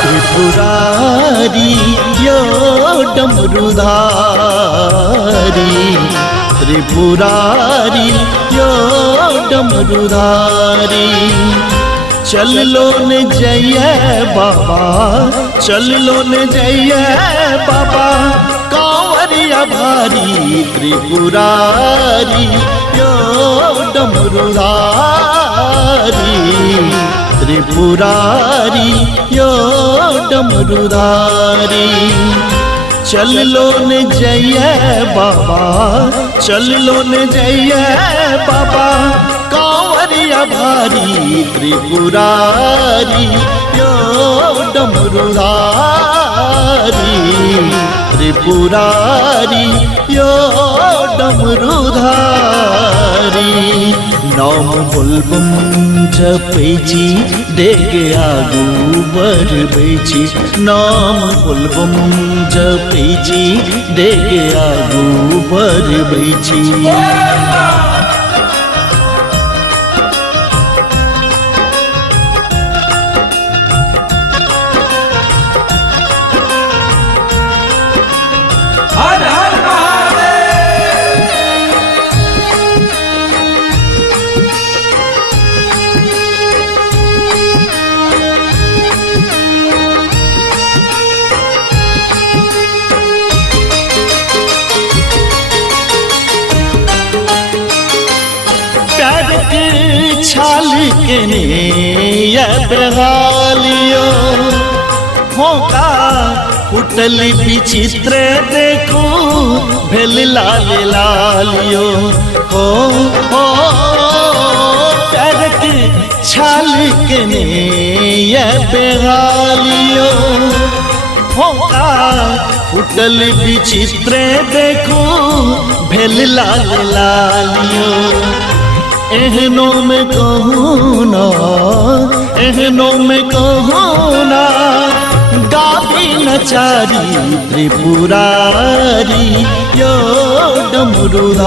त्रिपुरारी यो डमरुधारी, त्रिपुरारी यो डमरुधारी। चल लो न जय बाबा, चल लो न जय बाबा, कांवरिया भारी त्रिपुरारी यो डमरुधारी, त्रिपुरारी यो डमरुधारी। चल लो न जय बाबा, चल लो न जय बाबा, कांवरिया भारी त्रिपुरारी यो डमरुधारी, त्रिपुरारी यो डमरुधारी। नाम बोलबम जपेची डेग आगू बढ़बेची, नाम बोलबम जपेची डेग आगू बढ़बेची। छाल के ने ये बेहालियो होगा उठल विचित्र देखो भेल लाल लालियो हो पैर के छाल के ने ये बेहालियो होगा उठल विचित्र देखो भेल लाल लालियो। एहनो में कहूँ ना, एहनो में कहूँ ना, गावी नचारी त्रिपुरारी यो डमरुधारी,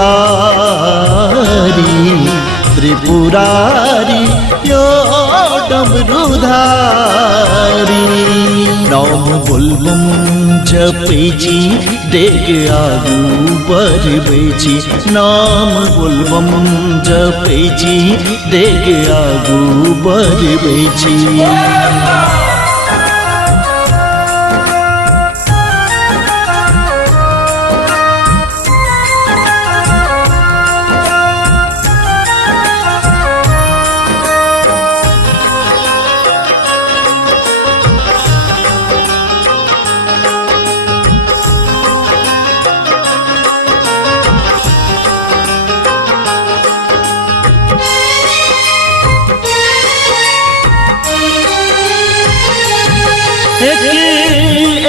त्रिपुरारी यो डमरुधारी। नाम बोलबम जपेची डेग आगू बढ़बेची, नाम बोलबम जपेची डेग आगू बढ़बेची।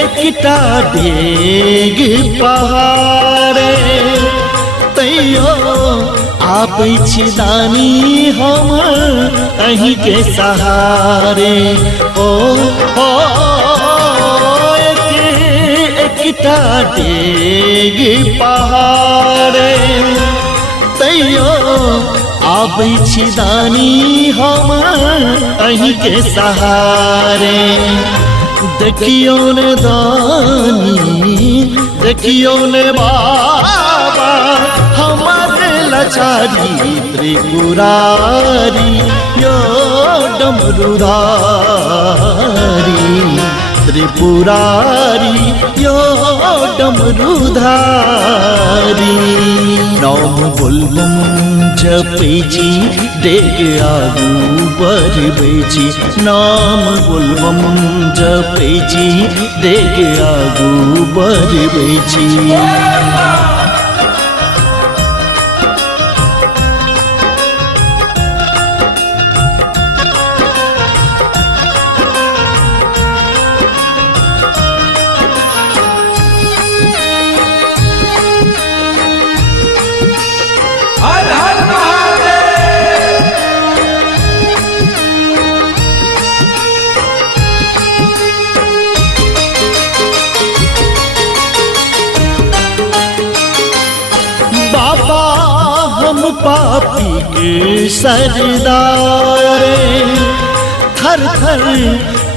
एकटा डेग पहाड़े तैयो आप दानी हम अहीं के सहारे ओ एकटा डेग पहाड़े तैयो आप दानी हम अहीं के सहारे। देखियो ने दानी, देखियो ने बाबा हमारे लाचारी त्रिपुरारी यो डमरुधारी, त्रिपुरारी यो डमरुधारी। नाम बोलबम जपेची डेग आगू बढ़बेची, नाम बोलबम जपेची डेग आगू बढ़बेची। पापी के सरदार थर थर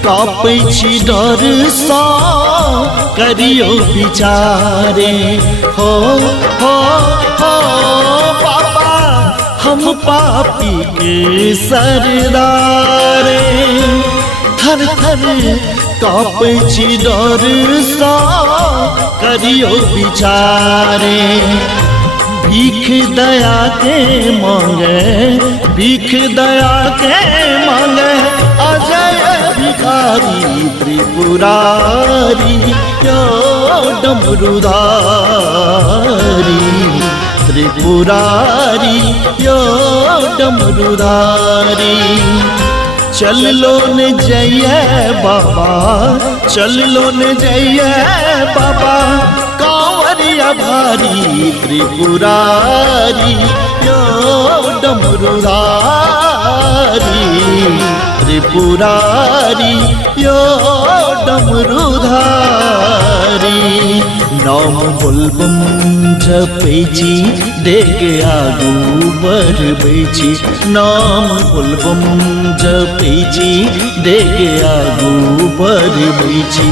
कापै छी डर सा करियो विचारे हो बाबा हम पापी के सरदारे थर थर कापै छी डर सा करियो विचारे भीख दया के मांगे भीख दया के मांगे अजय भिखारी त्रिपुरारी यो डमरुधारी त्रिपुरारी यो डमरुधारी चल लो न जइए बाबा चल लो न जइए बाबा कांवरिया भारी त्रिपुरारी यो डमरुधारी त्रिपुरारी यो डमरुधारी नाम बोलबम जपै छी डेग आगू बढ़बै छी नाम बोलबम जपै छी डेग आगू बढ़बै छी।